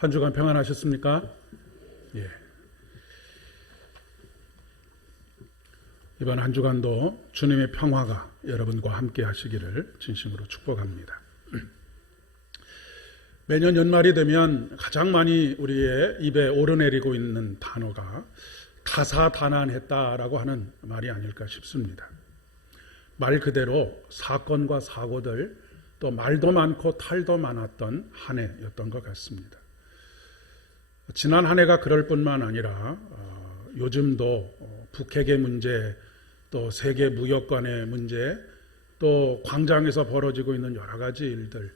한 주간 평안하셨습니까? 예. 이번 한 주간도 주님의 평화가 여러분과 함께 하시기를 진심으로 축복합니다. 매년 연말이 되면 가장 많이 우리의 입에 오르내리고 있는 단어가 다사다난했다라고 하는 말이 아닐까 싶습니다. 말 그대로 사건과 사고들, 또 말도 많고 탈도 많았던 한 해였던 것 같습니다. 지난 한 해가 그럴 뿐만 아니라 요즘도 북핵의 문제, 또 세계 무역 간의 문제, 또 광장에서 벌어지고 있는 여러 가지 일들,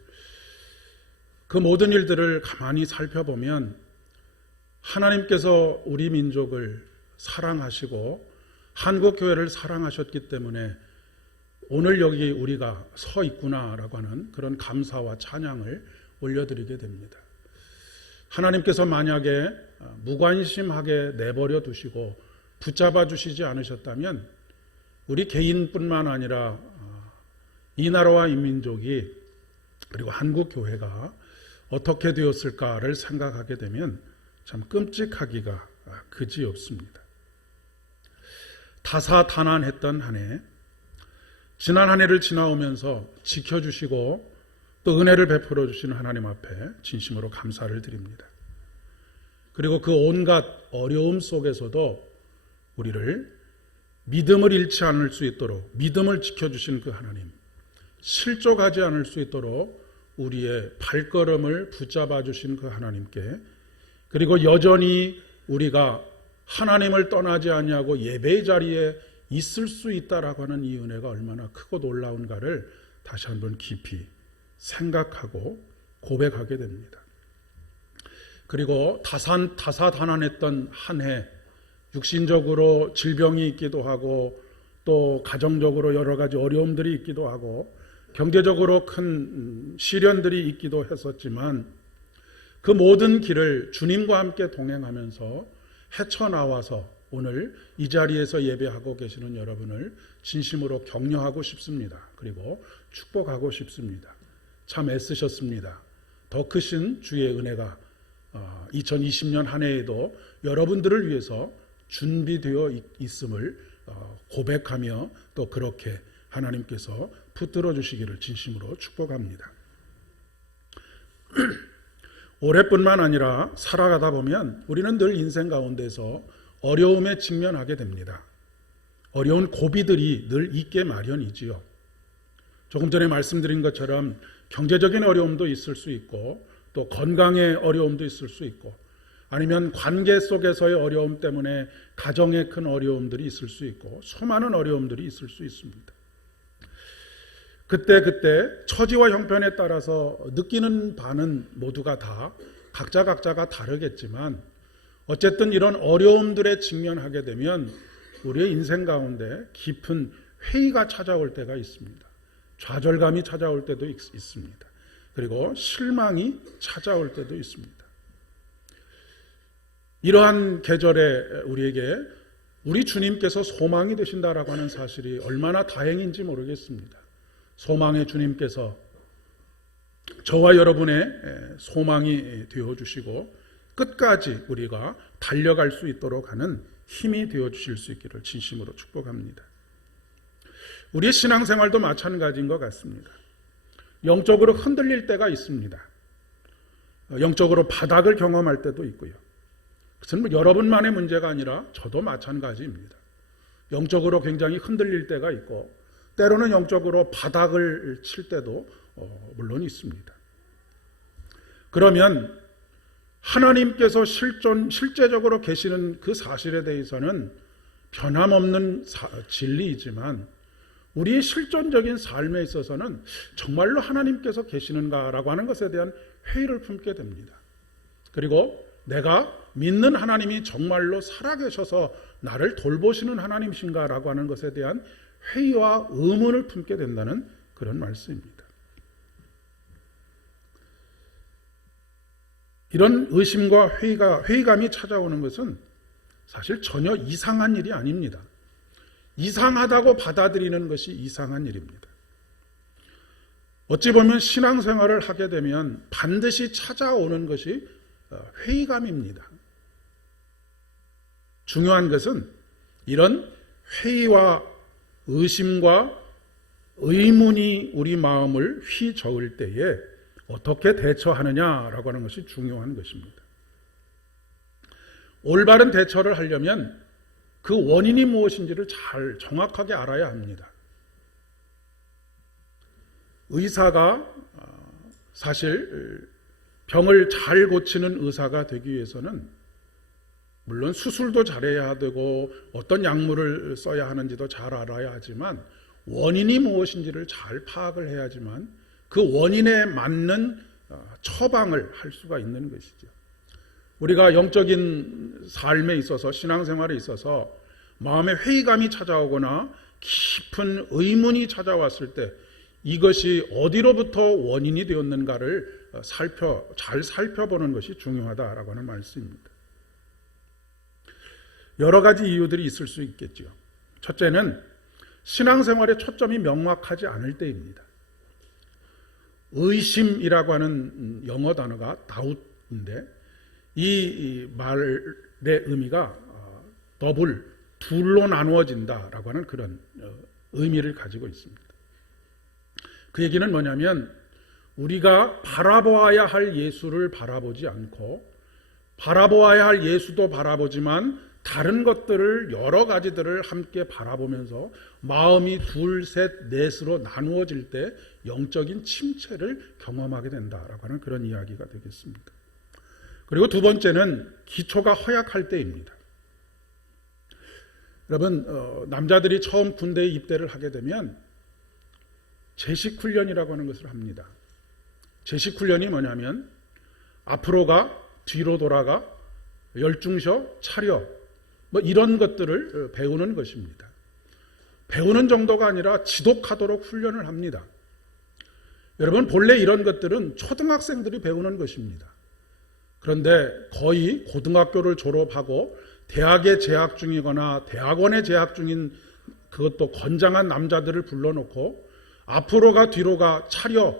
그 모든 일들을 가만히 살펴보면 하나님께서 우리 민족을 사랑하시고 한국교회를 사랑하셨기 때문에 오늘 여기 우리가 서 있구나라고 하는 그런 감사와 찬양을 올려드리게 됩니다. 하나님께서 만약에 무관심하게 내버려 두시고 붙잡아 주시지 않으셨다면 우리 개인뿐만 아니라 이 나라와 이 민족이 그리고 한국교회가 어떻게 되었을까를 생각하게 되면 참 끔찍하기가 그지없습니다. 다사다난했던 한 해, 지난 한 해를 지나오면서 지켜주시고 또 은혜를 베풀어 주시는 하나님 앞에 진심으로 감사를 드립니다. 그리고 그 온갖 어려움 속에서도 우리를 믿음을 잃지 않을 수 있도록 믿음을 지켜주신 그 하나님, 실족하지 않을 수 있도록 우리의 발걸음을 붙잡아 주신 그 하나님께, 그리고 여전히 우리가 하나님을 떠나지 아니하고 예배의 자리에 있을 수 있다라고 하는 이 은혜가 얼마나 크고 놀라운가를 다시 한번 깊이 생각하고 고백하게 됩니다. 그리고 다사다난했던 한 해, 육신적으로 질병이 있기도 하고 또 가정적으로 여러 가지 어려움들이 있기도 하고 경제적으로 큰 시련들이 있기도 했었지만 그 모든 길을 주님과 함께 동행하면서 헤쳐나와서 오늘 이 자리에서 예배하고 계시는 여러분을 진심으로 격려하고 싶습니다. 그리고 축복하고 싶습니다. 참 애쓰셨습니다. 더 크신 주의 은혜가 2020년 한 해에도 여러분들을 위해서 준비되어 있음을 고백하며 또 그렇게 하나님께서 붙들어 주시기를 진심으로 축복합니다. 올해뿐만 아니라 살아가다 보면 우리는 늘 인생 가운데서 어려움에 직면하게 됩니다. 어려운 고비들이 늘 있게 마련이지요. 조금 전에 말씀드린 것처럼 경제적인 어려움도 있을 수 있고 또 건강의 어려움도 있을 수 있고 아니면 관계 속에서의 어려움 때문에 가정에 큰 어려움들이 있을 수 있고 수많은 어려움들이 있을 수 있습니다. 그때 처지와 형편에 따라서 느끼는 바는 모두가 다 각자가 다르겠지만 어쨌든 이런 어려움들에 직면하게 되면 우리의 인생 가운데 깊은 회의가 찾아올 때가 있습니다. 좌절감이 찾아올 때도 있습니다. 그리고 실망이 찾아올 때도 있습니다. 이러한 계절에 우리에게 우리 주님께서 소망이 되신다라고 하는 사실이 얼마나 다행인지 모르겠습니다. 소망의 주님께서 저와 여러분의 소망이 되어주시고 끝까지 우리가 달려갈 수 있도록 하는 힘이 되어주실 수 있기를 진심으로 축복합니다. 우리의 신앙생활도 마찬가지인 것 같습니다. 영적으로 흔들릴 때가 있습니다. 영적으로 바닥을 경험할 때도 있고요. 그것은 여러분만의 문제가 아니라 저도 마찬가지입니다. 영적으로 굉장히 흔들릴 때가 있고 때로는 영적으로 바닥을 칠 때도 물론 있습니다. 그러면 하나님께서 실제적으로 계시는 그 사실에 대해서는 변함없는 진리이지만 우리의 실존적인 삶에 있어서는 정말로 하나님께서 계시는가라고 하는 것에 대한 회의를 품게 됩니다. 그리고 내가 믿는 하나님이 정말로 살아계셔서 나를 돌보시는 하나님이신가라고 하는 것에 대한 회의와 의문을 품게 된다는 그런 말씀입니다. 이런 의심과 회의감이 찾아오는 것은 사실 전혀 이상한 일이 아닙니다. 이상하다고 받아들이는 것이 이상한 일입니다. 어찌 보면 신앙생활을 하게 되면 반드시 찾아오는 것이 회의감입니다. 중요한 것은 이런 회의와 의심과 의문이 우리 마음을 휘저을 때에 어떻게 대처하느냐라고 하는 것이 중요한 것입니다. 올바른 대처를 하려면 그 원인이 무엇인지를 잘 정확하게 알아야 합니다. 의사가 사실 병을 잘 고치는 의사가 되기 위해서는 물론 수술도 잘해야 되고 어떤 약물을 써야 하는지도 잘 알아야 하지만 원인이 무엇인지를 잘 파악을 해야지만 그 원인에 맞는 처방을 할 수가 있는 것이죠. 우리가 영적인 삶에 있어서 신앙생활에 있어서 마음에 회의감이 찾아오거나 깊은 의문이 찾아왔을 때 이것이 어디로부터 원인이 되었는가를 잘 살펴보는 것이 중요하다라고 하는 말씀입니다. 여러 가지 이유들이 있을 수 있겠죠. 첫째는 신앙생활의 초점이 명확하지 않을 때입니다. 의심이라고 하는 영어 단어가 다웃인데 이 말의 의미가 둘로 나누어진다라고 하는 그런 의미를 가지고 있습니다. 그 얘기는 뭐냐면 우리가 바라보아야 할 예수를 바라보지 않고 바라보아야 할 예수도 바라보지만 다른 것들을 여러 가지들을 함께 바라보면서 마음이 둘, 셋, 넷으로 나누어질 때 영적인 침체를 경험하게 된다라고 하는 그런 이야기가 되겠습니다. 그리고 두 번째는 기초가 허약할 때입니다. 여러분 남자들이 처음 군대에 입대를 하게 되면 제식훈련이라고 하는 것을 합니다. 제식훈련이 뭐냐면 앞으로 가, 뒤로 돌아가, 열중셔, 차려 이런 것들을 배우는 것입니다. 배우는 정도가 아니라 지독하도록 훈련을 합니다. 여러분 본래 이런 것들은 초등학생들이 배우는 것입니다. 그런데 거의 고등학교를 졸업하고 대학에 재학 중이거나 대학원에 재학 중인 그것도 건장한 남자들을 불러놓고 앞으로 가 뒤로 가 차려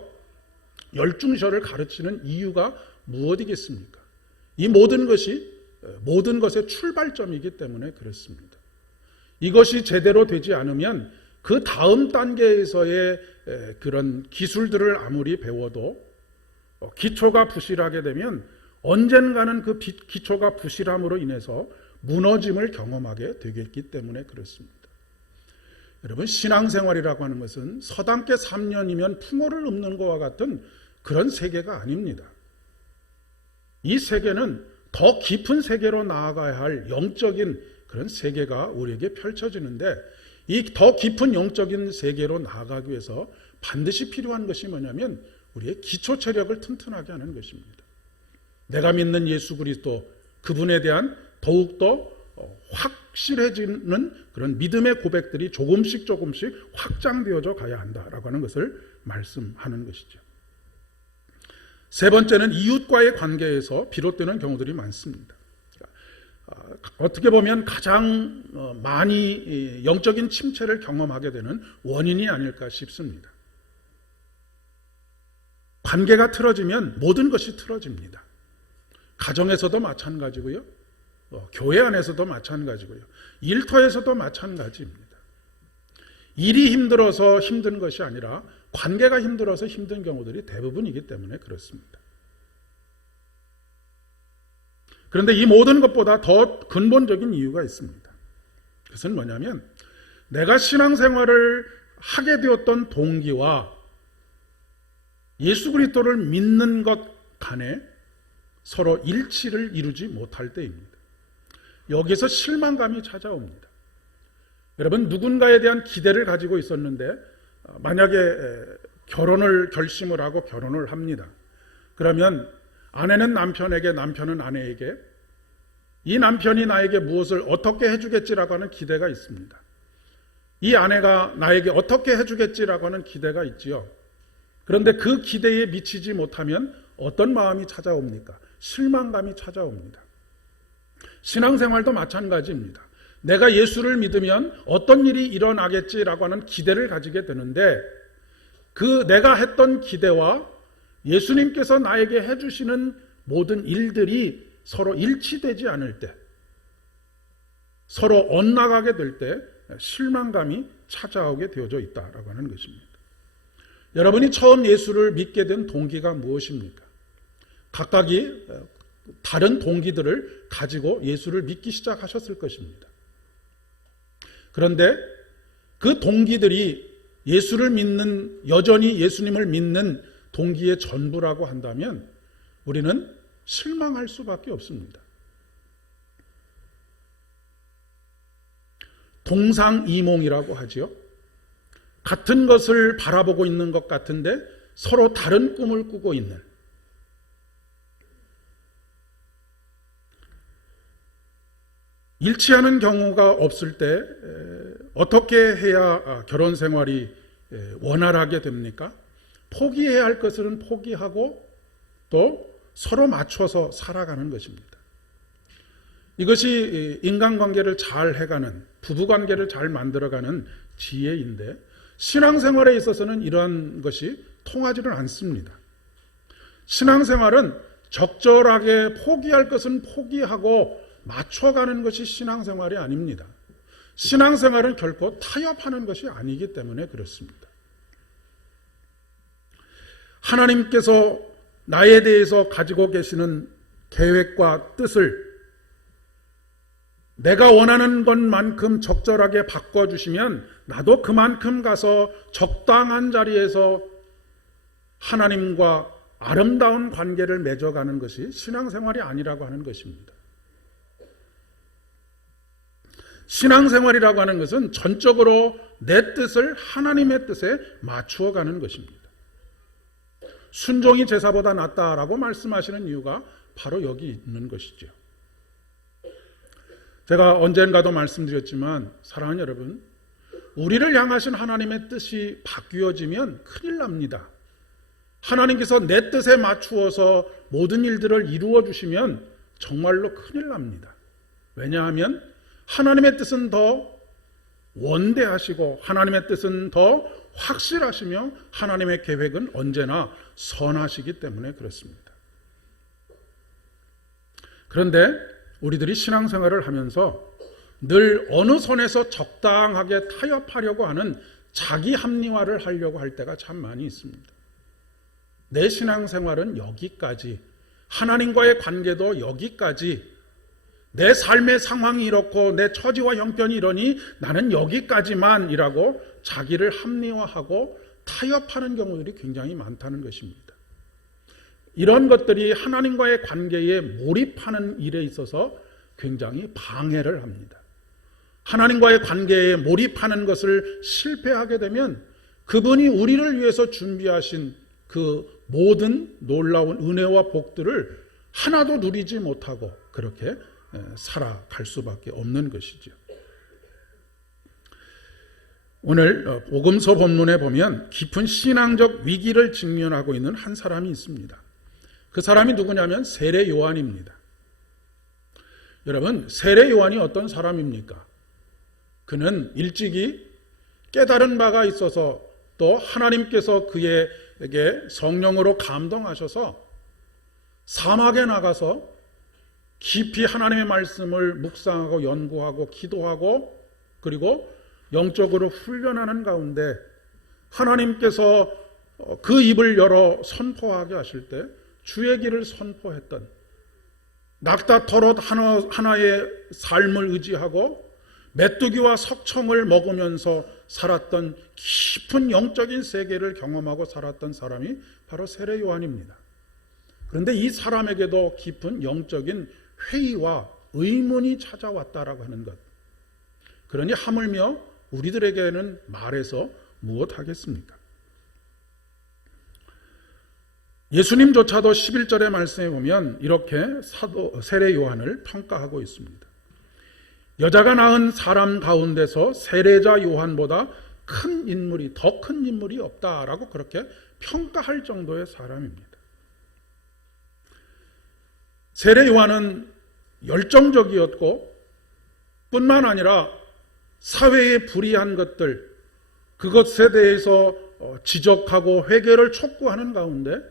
열중셔를 가르치는 이유가 무엇이겠습니까? 이 모든 것의 출발점이기 때문에 그렇습니다. 이것이 제대로 되지 않으면 그 다음 단계에서의 그런 기술들을 아무리 배워도 기초가 부실하게 되면 언젠가는 그 기초가 부실함으로 인해서 무너짐을 경험하게 되겠기 때문에 그렇습니다. 여러분 신앙생활이라고 하는 것은 서당계 3년이면 풍어를 읊는 것과 같은 그런 세계가 아닙니다. 이 세계는 더 깊은 세계로 나아가야 할 영적인 그런 세계가 우리에게 펼쳐지는데 이 더 깊은 영적인 세계로 나아가기 위해서 반드시 필요한 것이 뭐냐면 우리의 기초 체력을 튼튼하게 하는 것입니다. 내가 믿는 예수 그리스도 그분에 대한 더욱더 확실해지는 그런 믿음의 고백들이 조금씩 확장되어져 가야 한다라고 하는 것을 말씀하는 것이죠. 세 번째는 이웃과의 관계에서 비롯되는 경우들이 많습니다. 어떻게 보면 가장 많이 영적인 침체를 경험하게 되는 원인이 아닐까 싶습니다. 관계가 틀어지면 모든 것이 틀어집니다. 가정에서도 마찬가지고요. 교회 안에서도 마찬가지고요. 일터에서도 마찬가지입니다. 일이 힘들어서 힘든 것이 아니라 관계가 힘들어서 힘든 경우들이 대부분이기 때문에 그렇습니다. 그런데 이 모든 것보다 더 근본적인 이유가 있습니다. 그것은 뭐냐면 내가 신앙생활을 하게 되었던 동기와 예수 그리스도를 믿는 것 간에 서로 일치를 이루지 못할 때입니다. 여기서 실망감이 찾아옵니다. 여러분 누군가에 대한 기대를 가지고 있었는데 만약에 결혼을 결심을 하고 결혼을 합니다. 그러면 아내는 남편에게 남편은 아내에게 이 남편이 나에게 무엇을 어떻게 해주겠지라고 하는 기대가 있습니다. 이 아내가 나에게 어떻게 해주겠지라고 하는 기대가 있지요. 그런데 그 기대에 미치지 못하면 어떤 마음이 찾아옵니까? 실망감이 찾아옵니다. 신앙생활도 마찬가지입니다. 내가 예수를 믿으면 어떤 일이 일어나겠지라고 하는 기대를 가지게 되는데 그 내가 했던 기대와 예수님께서 나에게 해주시는 모든 일들이 서로 일치되지 않을 때, 서로 엇나가게 될 때 실망감이 찾아오게 되어져 있다라고 하는 것입니다. 여러분이 처음 예수를 믿게 된 동기가 무엇입니까? 각각이 다른 동기들을 가지고 예수를 믿기 시작하셨을 것입니다. 그런데 그 동기들이 예수를 믿는, 여전히 예수님을 믿는 동기의 전부라고 한다면 우리는 실망할 수밖에 없습니다. 동상이몽이라고 하지요. 같은 것을 바라보고 있는 것 같은데 서로 다른 꿈을 꾸고 있는, 일치하는 경우가 없을 때 어떻게 해야 결혼 생활이 원활하게 됩니까? 포기해야 할 것은 포기하고 또 서로 맞춰서 살아가는 것입니다. 이것이 인간관계를 잘 해가는, 부부관계를 잘 만들어가는 지혜인데 신앙생활에 있어서는 이러한 것이 통하지는 않습니다. 신앙생활은 적절하게 포기할 것은 포기하고 맞춰가는 것이 신앙생활이 아닙니다. 신앙생활은 결코 타협하는 것이 아니기 때문에 그렇습니다. 하나님께서 나에 대해서 가지고 계시는 계획과 뜻을 내가 원하는 것만큼 적절하게 바꿔주시면 나도 그만큼 가서 적당한 자리에서 하나님과 아름다운 관계를 맺어가는 것이 신앙생활이 아니라고 하는 것입니다. 신앙생활이라고 하는 것은 전적으로 내 뜻을 하나님의 뜻에 맞추어 가는 것입니다. 순종이 제사보다 낫다라고 말씀하시는 이유가 바로 여기 있는 것이죠. 제가 언젠가도 말씀드렸지만 사랑하는 여러분, 우리를 향하신 하나님의 뜻이 바뀌어지면 큰일 납니다. 하나님께서 내 뜻에 맞추어서 모든 일들을 이루어 주시면 정말로 큰일 납니다. 왜냐하면 하나님의 뜻은 더 원대하시고 하나님의 뜻은 더 확실하시며 하나님의 계획은 언제나 선하시기 때문에 그렇습니다. 그런데 우리들이 신앙생활을 하면서 늘 어느 선에서 적당하게 타협하려고 하는 자기 합리화를 하려고 할 때가 참 많이 있습니다. 내 신앙생활은 여기까지, 하나님과의 관계도 여기까지, 내 삶의 상황이 이렇고 내 처지와 형편이 이러니 나는 여기까지만이라고 자기를 합리화하고 타협하는 경우들이 굉장히 많다는 것입니다. 이런 것들이 하나님과의 관계에 몰입하는 일에 있어서 굉장히 방해를 합니다. 하나님과의 관계에 몰입하는 것을 실패하게 되면 그분이 우리를 위해서 준비하신 그 모든 놀라운 은혜와 복들을 하나도 누리지 못하고 그렇게 살아갈 수밖에 없는 것이죠. 오늘 복음서 본문에 보면 깊은 신앙적 위기를 직면하고 있는 한 사람이 있습니다. 그 사람이 누구냐면 세례 요한입니다. 여러분, 세례 요한이 어떤 사람입니까? 그는 일찍이 깨달은 바가 있어서 또 하나님께서 그에게 성령으로 감동하셔서 사막에 나가서 깊이 하나님의 말씀을 묵상하고 연구하고 기도하고 그리고 영적으로 훈련하는 가운데 하나님께서 그 입을 열어 선포하게 하실 때 주의 길을 선포했던, 낙타 털옷 하나의 삶을 의지하고 메뚜기와 석청을 먹으면서 살았던 깊은 영적인 세계를 경험하고 살았던 사람이 바로 세례 요한입니다. 그런데 이 사람에게도 깊은 영적인 회의와 의문이 찾아왔다라고 하는 것. 그러니 하물며 우리들에게는 말해서 무엇하겠습니까? 예수님조차도 11절의 말씀에 보면 이렇게 세례 요한을 평가하고 있습니다. 여자가 낳은 사람 가운데서 세례자 요한보다 더 큰 인물이 없다라고 그렇게 평가할 정도의 사람입니다. 세례 요한은 열정적이었고 뿐만 아니라 사회의 불의한 것들, 그것에 대해서 지적하고 회개를 촉구하는 가운데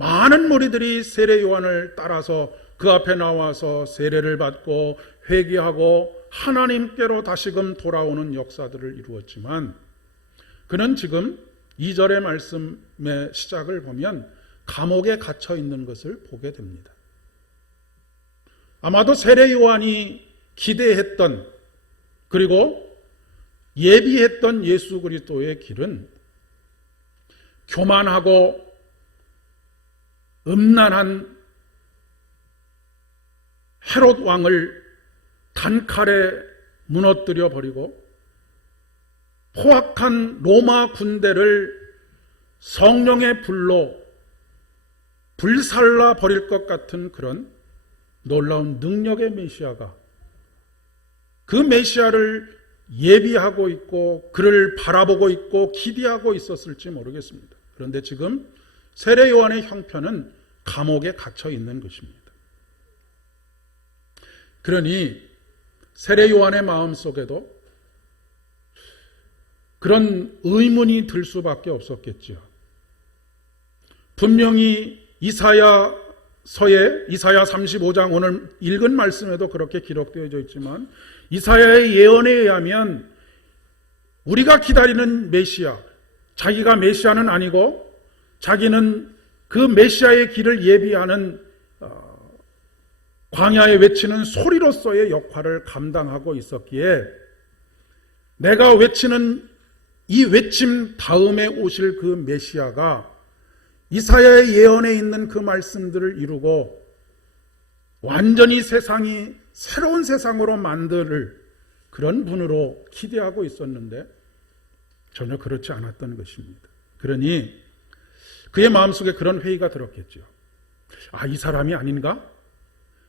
많은 무리들이 세례 요한을 따라서 그 앞에 나와서 세례를 받고 회개하고 하나님께로 다시금 돌아오는 역사들을 이루었지만, 그는 지금 2절의 말씀의 시작을 보면 감옥에 갇혀 있는 것을 보게 됩니다. 아마도 세례 요한이 기대했던, 그리고 예비했던 예수 그리스도의 길은 교만하고 음란한 헤롯 왕을 단칼에 무너뜨려 버리고 포악한 로마 군대를 성령의 불로 불살라 버릴 것 같은 그런 놀라운 능력의 메시아가, 그 메시아를 예비하고 있고 그를 바라보고 있고 기대하고 있었을지 모르겠습니다. 그런데 지금 세례 요한의 형편은 감옥에 갇혀 있는 것입니다. 그러니 세례 요한의 마음속에도 그런 의문이 들 수밖에 없었겠지요. 분명히 이사야 35장 오늘 읽은 말씀에도 그렇게 기록되어져 있지만, 이사야의 예언에 의하면 우리가 기다리는 메시아, 자기가 메시아는 아니고 자기는 그 메시아의 길을 예비하는 광야에 외치는 소리로서의 역할을 감당하고 있었기에, 내가 외치는 이 외침 다음에 오실 그 메시아가 이사야의 예언에 있는 그 말씀들을 이루고 완전히 세상이 새로운 세상으로 만들 그런 분으로 기대하고 있었는데 전혀 그렇지 않았던 것입니다. 그러니 그의 마음속에 그런 회의가 들었겠죠. 아, 이 사람이 아닌가?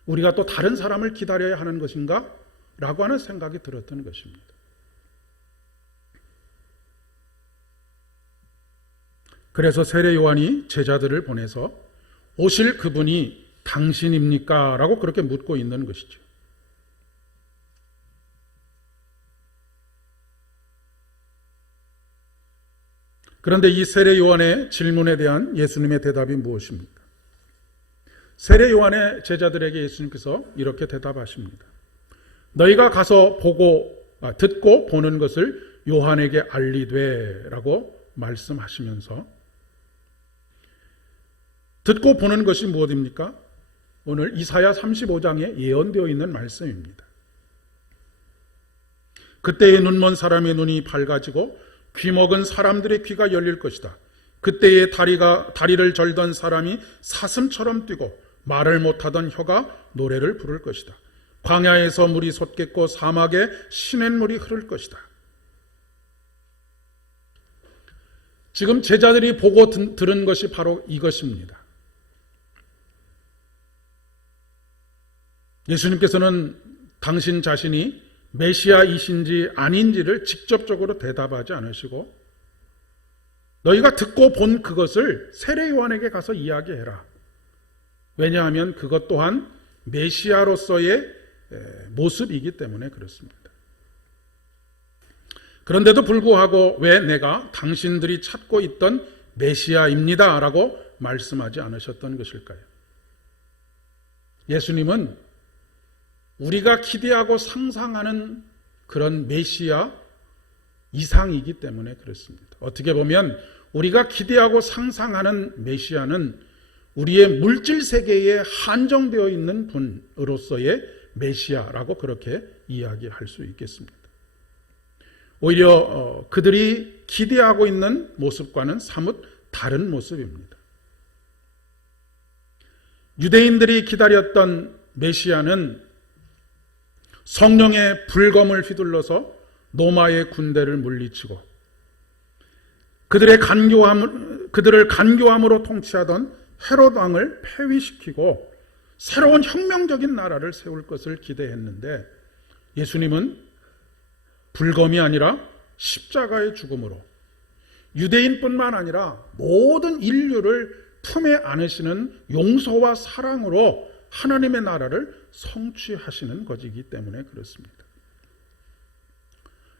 우리가 또 다른 사람을 기다려야 하는 것인가? 라고 하는 생각이 들었던 것입니다. 그래서 세례 요한이 제자들을 보내서 오실 그분이 당신입니까? 라고 그렇게 묻고 있는 것이죠. 그런데 이 세례 요한의 질문에 대한 예수님의 대답이 무엇입니까? 세례 요한의 제자들에게 예수님께서 이렇게 대답하십니다. 너희가 가서 듣고 보는 것을 요한에게 알리되 라고 말씀하시면서, 듣고 보는 것이 무엇입니까? 오늘 이사야 35장에 예언되어 있는 말씀입니다. 그때에 눈먼 사람의 눈이 밝아지고 귀먹은 사람들의 귀가 열릴 것이다. 그때에 다리를 절던 사람이 사슴처럼 뛰고 말을 못하던 혀가 노래를 부를 것이다. 광야에서 물이 솟겠고 사막에 시냇물이 흐를 것이다. 지금 제자들이 보고 들은 것이 바로 이것입니다. 예수님께서는 당신 자신이 메시아이신지 아닌지를 직접적으로 대답하지 않으시고, 너희가 듣고 본 그것을 세례 요한에게 가서 이야기해라. 왜냐하면 그것 또한 메시아로서의 모습이기 때문에 그렇습니다. 그런데도 불구하고 왜 내가 당신들이 찾고 있던 메시아입니다 라고 말씀하지 않으셨던 것일까요? 예수님은 우리가 기대하고 상상하는 그런 메시아 이상이기 때문에 그렇습니다. 어떻게 보면 우리가 기대하고 상상하는 메시아는 우리의 물질 세계에 한정되어 있는 분으로서의 메시아라고 그렇게 이야기할 수 있겠습니다. 오히려 그들이 기대하고 있는 모습과는 사뭇 다른 모습입니다. 유대인들이 기다렸던 메시아는 성령의 불검을 휘둘러서 로마의 군대를 물리치고 그들을 간교함으로 통치하던 헤롯 왕을 폐위시키고 새로운 혁명적인 나라를 세울 것을 기대했는데, 예수님은 불검이 아니라 십자가의 죽음으로 유대인뿐만 아니라 모든 인류를 품에 안으시는 용서와 사랑으로 하나님의 나라를 성취하시는 것이기 때문에 그렇습니다.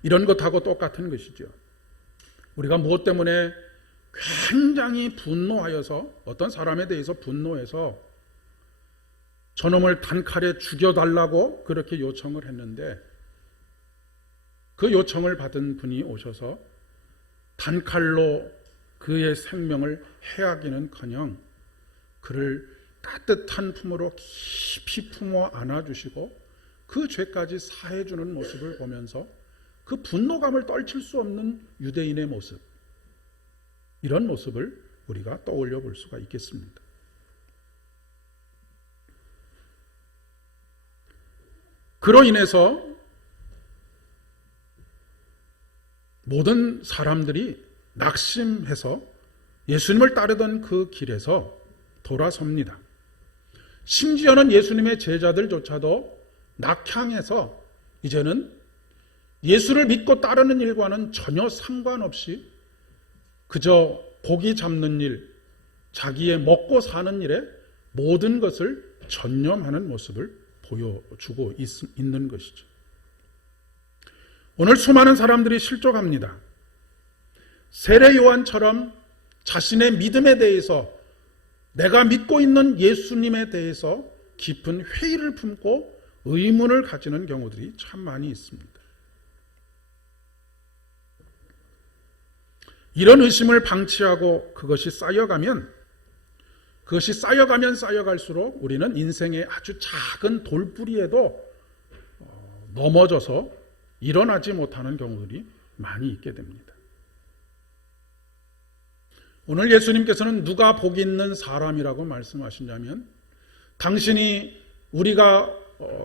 이런 것하고 똑같은 것이죠. 우리가 무엇 때문에 굉장히 분노하여서 어떤 사람에 대해서 분노해서 저놈을 단칼에 죽여달라고 그렇게 요청을 했는데 그 요청을 받은 분이 오셔서 단칼로 그의 생명을 해하기는커녕 그를 따뜻한 품으로 깊이 품어 안아주시고 그 죄까지 사해주는 모습을 보면서 그 분노감을 떨칠 수 없는 유대인의 모습, 이런 모습을 우리가 떠올려 볼 수가 있겠습니다. 그로 인해서 모든 사람들이 낙심해서 예수님을 따르던 그 길에서 돌아섭니다. 심지어는 예수님의 제자들조차도 낙향해서 이제는 예수를 믿고 따르는 일과는 전혀 상관없이 그저 고기 잡는 일, 자기의 먹고 사는 일에 모든 것을 전념하는 모습을 보여주고 있는 것이죠. 오늘 수많은 사람들이 실족합니다. 세례 요한처럼 자신의 믿음에 대해서, 내가 믿고 있는 예수님에 대해서 깊은 회의를 품고 의문을 가지는 경우들이 참 많이 있습니다. 이런 의심을 방치하고 그것이 쌓여가면 쌓여갈수록 우리는 인생의 아주 작은 돌부리에도 넘어져서 일어나지 못하는 경우들이 많이 있게 됩니다. 오늘 예수님께서는 누가 복 있는 사람이라고 말씀하시냐면, 당신이 우리가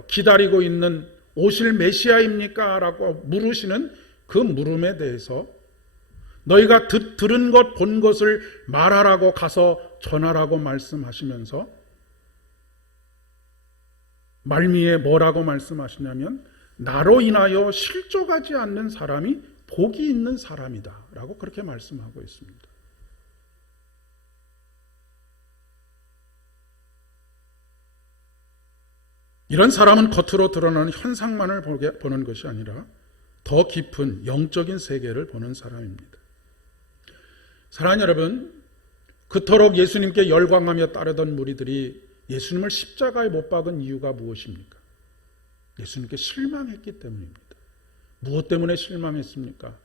기다리고 있는 오실 메시아입니까? 라고 물으시는 그 물음에 대해서 너희가 들은 것, 본 것을 말하라고 가서 전하라고 말씀하시면서 말미에 뭐라고 말씀하시냐면, 나로 인하여 실족하지 않는 사람이 복이 있는 사람이다 라고 그렇게 말씀하고 있습니다. 이런 사람은 겉으로 드러나는 현상만을 보는 것이 아니라 더 깊은 영적인 세계를 보는 사람입니다. 사랑하는 여러분, 그토록 예수님께 열광하며 따르던 무리들이 예수님을 십자가에 못 박은 이유가 무엇입니까? 예수님께 실망했기 때문입니다. 무엇 때문에 실망했습니까?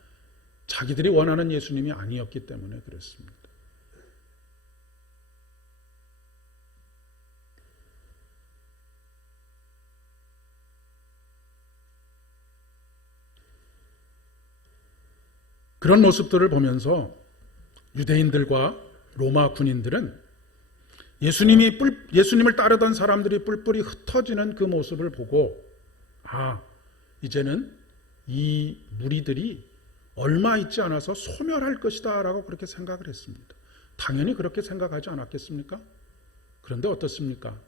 자기들이 원하는 예수님이 아니었기 때문에 그랬습니다. 그런 모습들을 보면서 유대인들과 로마 군인들은 예수님을 따르던 사람들이 뿔뿔이 흩어지는 그 모습을 보고, 이제는 이 무리들이 얼마 있지 않아서 소멸할 것이다 라고 그렇게 생각을 했습니다. 당연히 그렇게 생각하지 않았겠습니까? 그런데 어떻습니까?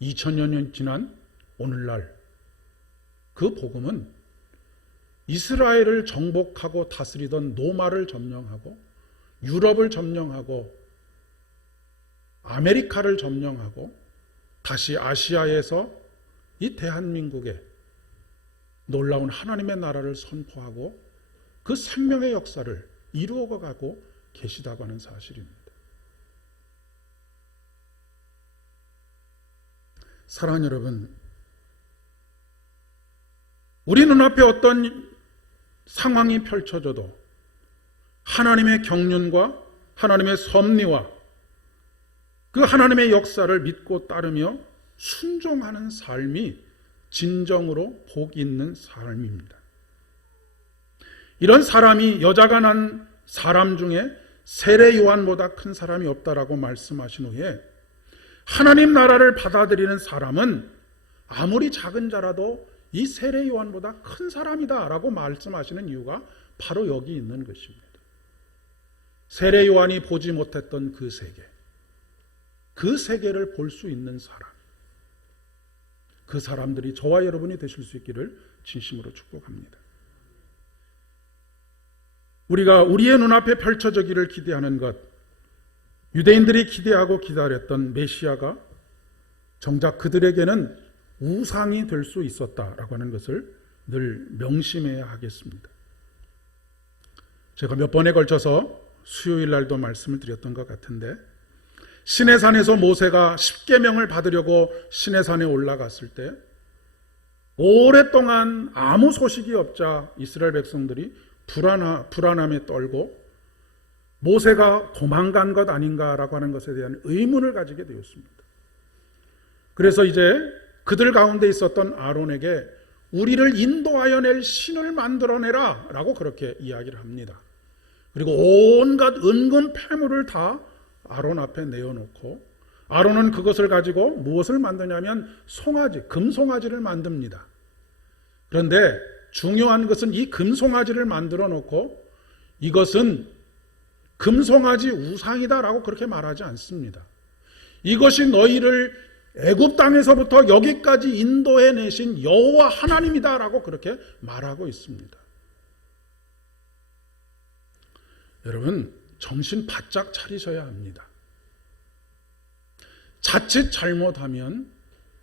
2000여 년 지난 오늘날 그 복음은 이스라엘을 정복하고 다스리던 로마를 점령하고 유럽을 점령하고 아메리카를 점령하고 다시 아시아에서 이 대한민국에 놀라운 하나님의 나라를 선포하고 그 생명의 역사를 이루어가고 계시다고 하는 사실입니다. 사랑하는 여러분, 우리 눈앞에 어떤 상황이 펼쳐져도 하나님의 경륜과 하나님의 섭리와 그 하나님의 역사를 믿고 따르며 순종하는 삶이 진정으로 복 있는 삶입니다. 이런 사람이, 여자가 난 사람 중에 세례 요한보다 큰 사람이 없다라고 말씀하신 후에 하나님 나라를 받아들이는 사람은 아무리 작은 자라도 이 세례 요한보다 큰 사람이다 라고 말씀하시는 이유가 바로 여기 있는 것입니다. 세례 요한이 보지 못했던 그 세계, 그 세계를 볼 수 있는 사람, 그 사람들이 저와 여러분이 되실 수 있기를 진심으로 축복합니다. 우리가 우리의 눈앞에 펼쳐지기를 기대하는 것, 유대인들이 기대하고 기다렸던 메시아가 정작 그들에게는 우상이 될 수 있었다라고 하는 것을 늘 명심해야 하겠습니다. 제가 몇 번에 걸쳐서 수요일 날도 말씀을 드렸던 것 같은데, 시내산에서 모세가 십계명을 받으려고 시내산에 올라갔을 때 오랫동안 아무 소식이 없자 이스라엘 백성들이 불안함에 떨고 모세가 도망간 것 아닌가라고 하는 것에 대한 의문을 가지게 되었습니다. 그래서 이제 그들 가운데 있었던 아론에게 우리를 인도하여 낼 신을 만들어내라 라고 그렇게 이야기를 합니다. 그리고 온갖 은근 패물을 다 아론 앞에 내어놓고 아론은 그것을 가지고 무엇을 만드냐면 송아지, 금송아지를 만듭니다. 그런데 중요한 것은 이 금송아지를 만들어 놓고 이것은 금송아지 우상이다라고 그렇게 말하지 않습니다. 이것이 너희를 애굽 땅에서부터 여기까지 인도해 내신 여호와 하나님이다라고 그렇게 말하고 있습니다. 여러분, 정신 바짝 차리셔야 합니다. 자칫 잘못하면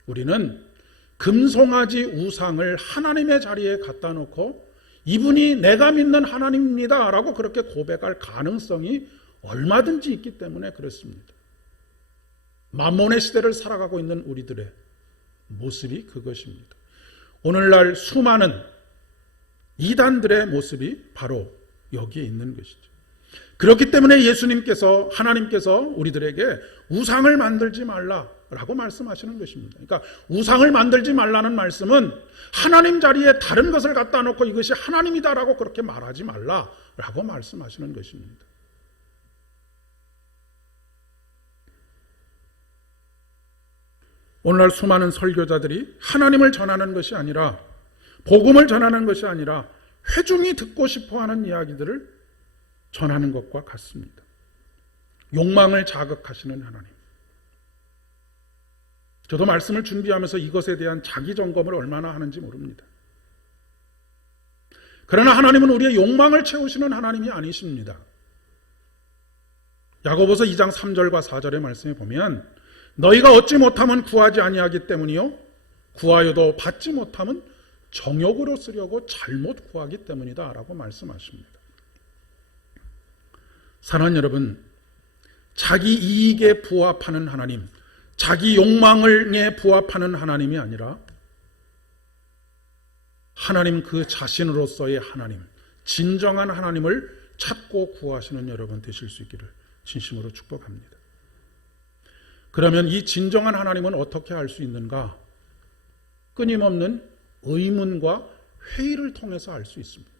우리는 금송아지 우상을 하나님의 자리에 갖다 놓고 이분이 내가 믿는 하나님입니다 라고 그렇게 고백할 가능성이 얼마든지 있기 때문에 그렇습니다. 만몬의 시대를 살아가고 있는 우리들의 모습이 그것입니다. 오늘날 수많은 이단들의 모습이 바로 여기에 있는 것이죠. 그렇기 때문에 예수님께서, 하나님께서 우리들에게 우상을 만들지 말라라고 말씀하시는 것입니다. 그러니까 우상을 만들지 말라는 말씀은 하나님 자리에 다른 것을 갖다 놓고 이것이 하나님이다라고 그렇게 말하지 말라라고 말씀하시는 것입니다. 오늘날 수많은 설교자들이 하나님을 전하는 것이 아니라, 복음을 전하는 것이 아니라 회중이 듣고 싶어하는 이야기들을 전하는 것과 같습니다. 욕망을 자극하시는 하나님. 저도 말씀을 준비하면서 이것에 대한 자기 점검을 얼마나 하는지 모릅니다. 그러나 하나님은 우리의 욕망을 채우시는 하나님이 아니십니다. 야고보서 2장 3절과 4절의 말씀에 보면 너희가 얻지 못하면 구하지 아니하기 때문이요 구하여도 받지 못하면 정욕으로 쓰려고 잘못 구하기 때문이다 라고 말씀하십니다. 사랑하는 여러분, 자기 이익에 부합하는 하나님, 자기 욕망에 부합하는 하나님이 아니라 하나님 그 자신으로서의 하나님, 진정한 하나님을 찾고 구하시는 여러분 되실 수 있기를 진심으로 축복합니다. 그러면 이 진정한 하나님은 어떻게 알 수 있는가? 끊임없는 의문과 회의를 통해서 알 수 있습니다.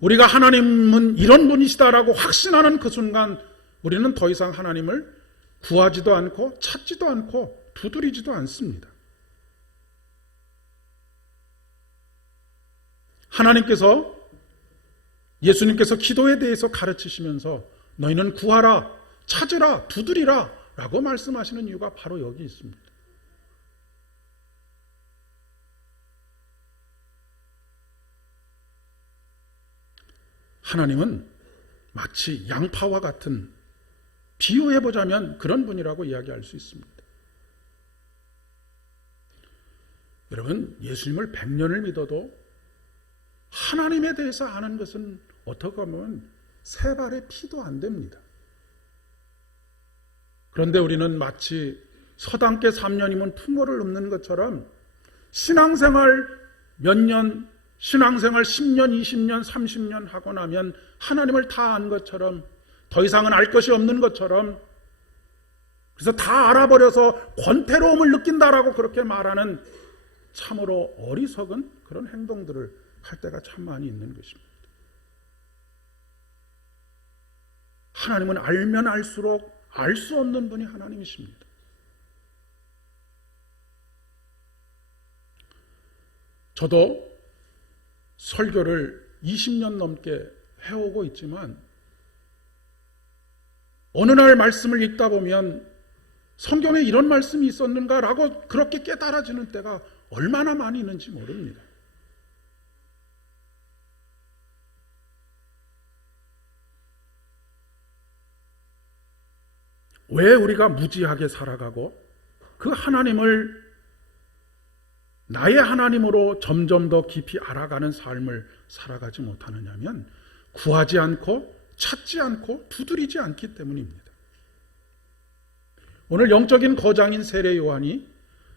우리가 하나님은 이런 분이시다라고 확신하는 그 순간 우리는 더 이상 하나님을 구하지도 않고 찾지도 않고 두드리지도 않습니다. 하나님께서, 예수님께서 기도에 대해서 가르치시면서 너희는 구하라, 찾으라, 두드리라 라고 말씀하시는 이유가 바로 여기 있습니다. 하나님은 마치 양파와 같은, 비유해보자면 그런 분이라고 이야기할 수 있습니다. 여러분, 예수님을 100년을 믿어도 하나님에 대해서 아는 것은 어떻게 보면 세 발의 피도 안 됩니다. 그런데 우리는 마치 서당계 3년이면 풍어를 읊는 것처럼 신앙생활 몇 년, 신앙생활 10년, 20년, 30년 하고 나면 하나님을 다 안 것처럼, 더 이상은 알 것이 없는 것처럼, 그래서 다 알아버려서 권태로움을 느낀다라고 그렇게 말하는 참으로 어리석은 그런 행동들을 할 때가 참 많이 있는 것입니다. 하나님은 알면 알수록 알 수 없는 분이 하나님이십니다. 저도 설교를 20년 넘게 해오고 있지만 어느 날 말씀을 읽다 보면 성경에 이런 말씀이 있었는가라고 그렇게 깨달아지는 때가 얼마나 많이 있는지 모릅니다. 왜 우리가 무지하게 살아가고 그 하나님을 나의 하나님으로 점점 더 깊이 알아가는 삶을 살아가지 못하느냐면 구하지 않고 찾지 않고 두드리지 않기 때문입니다. 오늘 영적인 거장인 세례 요한이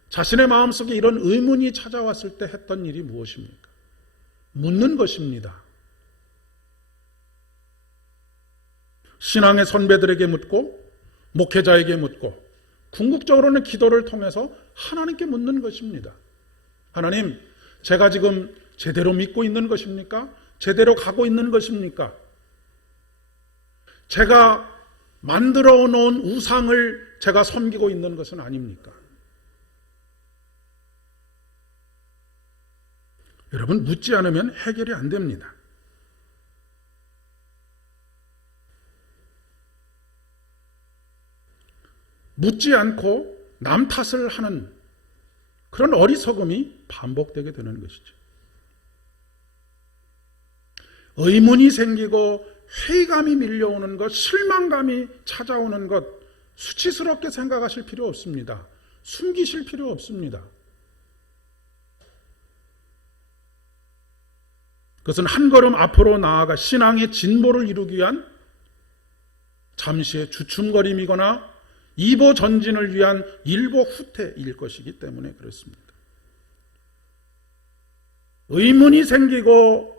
자신의 마음속에 이런 의문이 찾아왔을 때 했던 일이 무엇입니까? 묻는 것입니다. 신앙의 선배들에게 묻고 목회자에게 묻고 궁극적으로는 기도를 통해서 하나님께 묻는 것입니다. 하나님, 제가 지금 제대로 믿고 있는 것입니까? 제대로 가고 있는 것입니까? 제가 만들어 놓은 우상을 제가 섬기고 있는 것은 아닙니까? 여러분, 묻지 않으면 해결이 안 됩니다. 묻지 않고 남 탓을 하는 그런 어리석음이 반복되게 되는 것이죠. 의문이 생기고 회의감이 밀려오는 것, 실망감이 찾아오는 것, 수치스럽게 생각하실 필요 없습니다. 숨기실 필요 없습니다. 그것은 한 걸음 앞으로 나아가 신앙의 진보를 이루기 위한 잠시의 주춤거림이거나 이보 전진을 위한 일보 후퇴일 것이기 때문에 그렇습니다. 의문이 생기고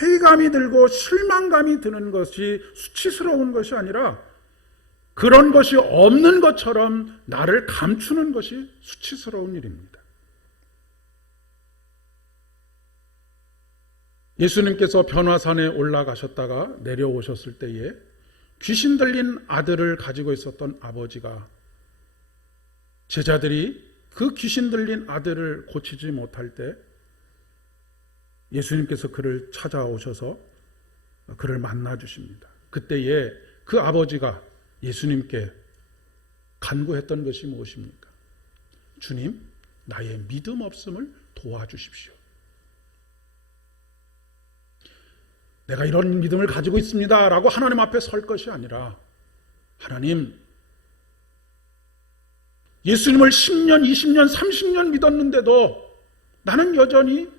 회의감이 들고 실망감이 드는 것이 수치스러운 것이 아니라 그런 것이 없는 것처럼 나를 감추는 것이 수치스러운 일입니다. 예수님께서 변화산에 올라가셨다가 내려오셨을 때에 귀신 들린 아들을 가지고 있었던 아버지가 제자들이 그 귀신 들린 아들을 고치지 못할 때 예수님께서 그를 찾아오셔서 그를 만나 주십니다. 그때에 그 아버지가 예수님께 간구했던 것이 무엇입니까? 주님, 나의 믿음 없음을 도와주십시오. 내가 이런 믿음을 가지고 있습니다 라고 하나님 앞에 설 것이 아니라 하나님, 예수님을 10년, 20년, 30년 믿었는데도 나는 여전히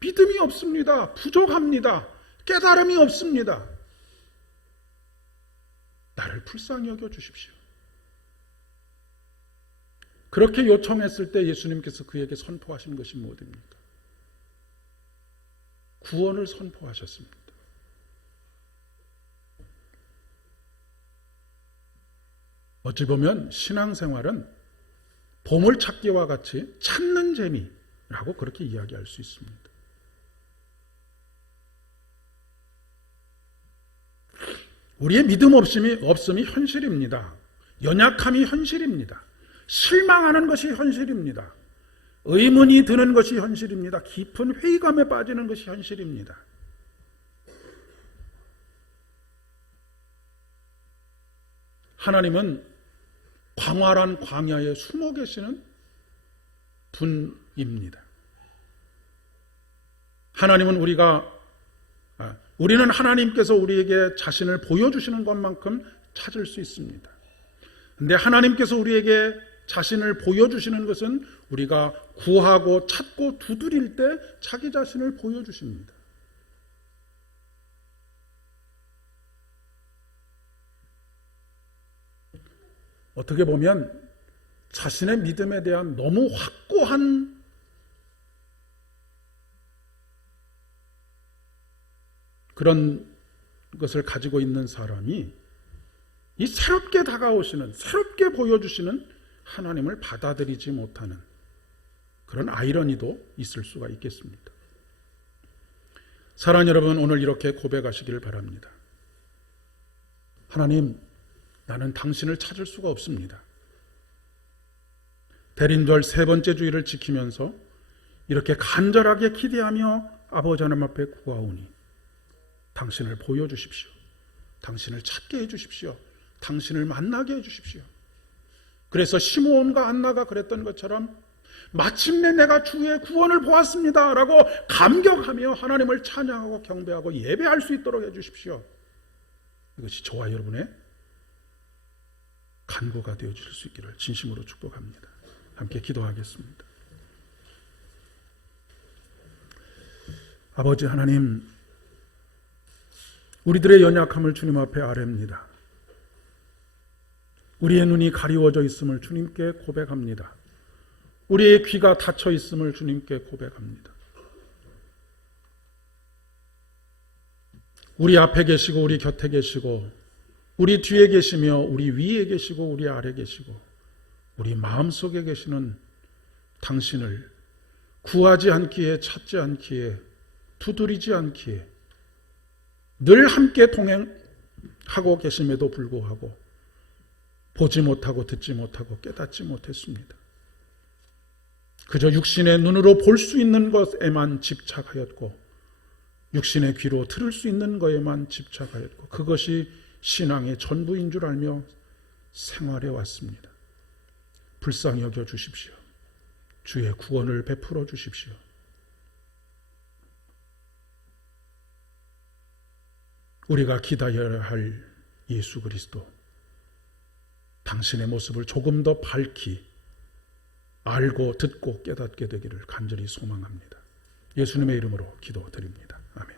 믿음이 없습니다. 부족합니다. 깨달음이 없습니다. 나를 불쌍히 여겨 주십시오. 그렇게 요청했을 때 예수님께서 그에게 선포하신 것이 무엇입니까? 구원을 선포하셨습니다. 어찌 보면 신앙생활은 보물찾기와 같이 찾는 재미라고 그렇게 이야기할 수 있습니다. 우리의 믿음 없음이 현실입니다. 연약함이 현실입니다. 실망하는 것이 현실입니다. 의문이 드는 것이 현실입니다. 깊은 회의감에 빠지는 것이 현실입니다. 하나님은 광활한 광야에 숨어 계시는 분입니다. 우리는 하나님께서 우리에게 자신을 보여주시는 것만큼 찾을 수 있습니다. 그런데 하나님께서 우리에게 자신을 보여주시는 것은 우리가 구하고 찾고 두드릴 때 자기 자신을 보여주십니다. 어떻게 보면 자신의 믿음에 대한 너무 확고한 그런 것을 가지고 있는 사람이 이 새롭게 다가오시는, 새롭게 보여주시는 하나님을 받아들이지 못하는 그런 아이러니도 있을 수가 있겠습니다. 사랑하는 여러분, 오늘 이렇게 고백하시기를 바랍니다. 하나님, 나는 당신을 찾을 수가 없습니다. 대림절 세 번째 주일을 지키면서 이렇게 간절하게 기대하며 아버지 하나님 앞에 구하오니 당신을 보여주십시오. 당신을 찾게 해주십시오. 당신을 만나게 해주십시오. 그래서 시므온과 안나가 그랬던 것처럼 마침내 내가 주의 구원을 보았습니다 라고 감격하며 하나님을 찬양하고 경배하고 예배할 수 있도록 해주십시오. 이것이 저와 여러분의 간구가 되어질 수 있기를 진심으로 축복합니다. 함께 기도하겠습니다. 아버지 하나님, 우리들의 연약함을 주님 앞에 아뢰입니다. 우리의 눈이 가리워져 있음을 주님께 고백합니다. 우리의 귀가 닫혀 있음을 주님께 고백합니다. 우리 앞에 계시고 우리 곁에 계시고 우리 뒤에 계시며 우리 위에 계시고 우리 아래 계시고 우리 마음속에 계시는 당신을 구하지 않기에 찾지 않기에 두드리지 않기에 늘 함께 동행하고 계심에도 불구하고 보지 못하고 듣지 못하고 깨닫지 못했습니다. 그저 육신의 눈으로 볼 수 있는 것에만 집착하였고 육신의 귀로 들을 수 있는 것에만 집착하였고 그것이 신앙의 전부인 줄 알며 생활해 왔습니다. 불쌍히 여겨 주십시오. 주의 구원을 베풀어 주십시오. 우리가 기다려야 할 예수 그리스도, 당신의 모습을 조금 더 밝히 알고 듣고 깨닫게 되기를 간절히 소망합니다. 예수님의 이름으로 기도드립니다. 아멘.